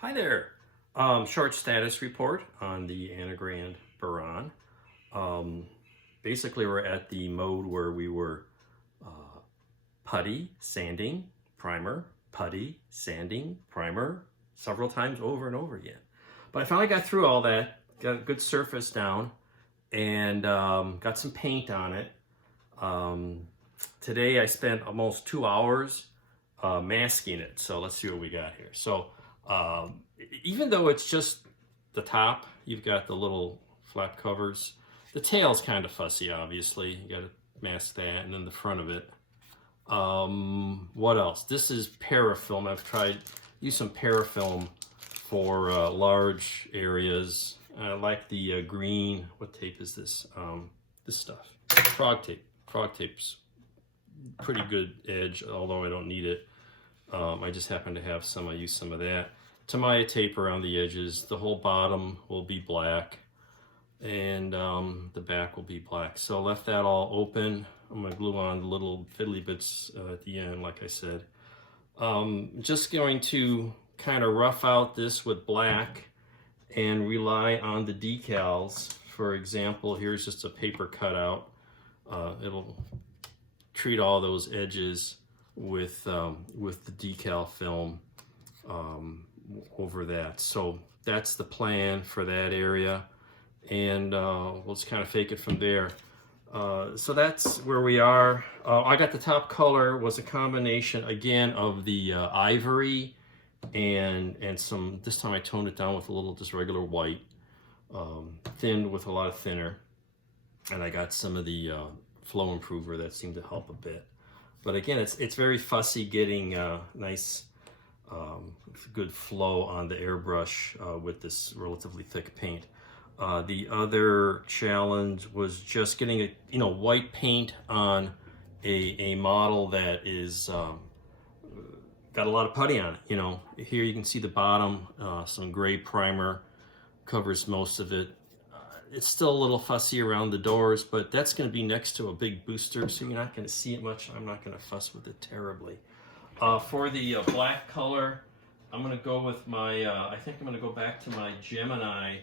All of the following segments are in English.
Hi there. Short status report on the Anigrand Buran. Um, Basically, we're at the mode where we were putty, sanding, primer, putty, sanding, primer, several times over and over again. But I finally got through all that, got a good surface down, and got some paint on it. Um, Today I spent almost 2 hours masking it. So let's see what we got here. So even though it's just the top, you've got the little flap covers. The tail's kind of fussy, obviously. You got to mask that, and then the front of it. What else? This is Parafilm. I've tried use some Parafilm for large areas. I like the green. What tape is this? This stuff. Frog tape. Frog tape's pretty good edge, although I don't need it. I just happen to have some. I use some of that. Tamaya tape around the edges. The whole bottom will be black, and the back will be black. So I left that all open. I'm going to glue on the little fiddly bits at the end, like I said. Just going to kind of rough out this with black and rely on the decals. For example, here's just a paper cutout. It'll treat all those edges with the decal film over that. So that's the plan for that area, and let's kind of fake it from there. So that's where we are. I got the top color was a combination again of the ivory and some. This time I toned it down with a little just regular white, thinned with a lot of thinner, and I got some of the flow improver that seemed to help a bit. But again, it's very fussy getting nice, good flow on the airbrush with this relatively thick paint. The other challenge was just getting a white paint on a model that is got a lot of putty on it. Here you can see the bottom, some gray primer covers most of it. It's still a little fussy around the doors, but that's going to be next to a big booster, so you're not going to see it much. I'm not going to fuss with it terribly. For the black color, I'm going to go with my, I think I'm going to go back to my Gemini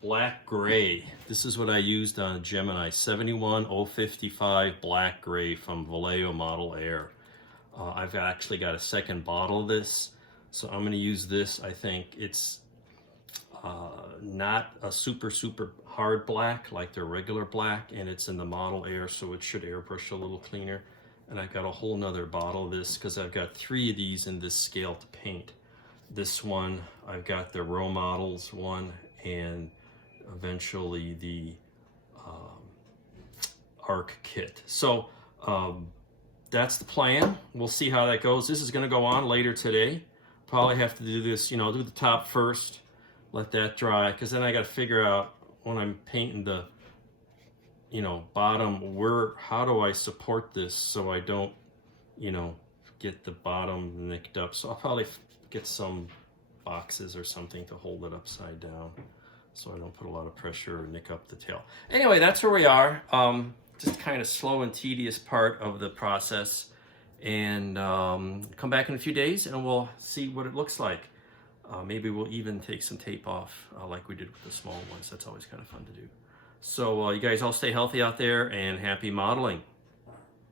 black gray. This is what I used on Gemini 71055 black gray from Vallejo Model Air. I've actually got a second bottle of this, so I'm going to use this. I think it's not a super hard black like their regular black, and it's in the Model Air, so it should airbrush a little cleaner. And I've got a whole nother bottle of this because I've got 3 of these in this scale to paint. This one, I've got the Row Models one, and eventually the Arc kit. So that's the plan. We'll see how that goes. This is going to go on later today. Probably have to do this, do the top first, let that dry, because then I got to figure out when I'm painting the bottom, how do I support this so I don't get the bottom nicked up. So I'll probably get some boxes or something to hold it upside down so I don't put a lot of pressure or nick up the tail. Anyway, that's where we are. Just kind of slow and tedious part of the process, and come back in a few days and we'll see what it looks like. Maybe we'll even take some tape off like we did with the small ones. That's always kind of fun to do. So you guys all stay healthy out there and happy modeling.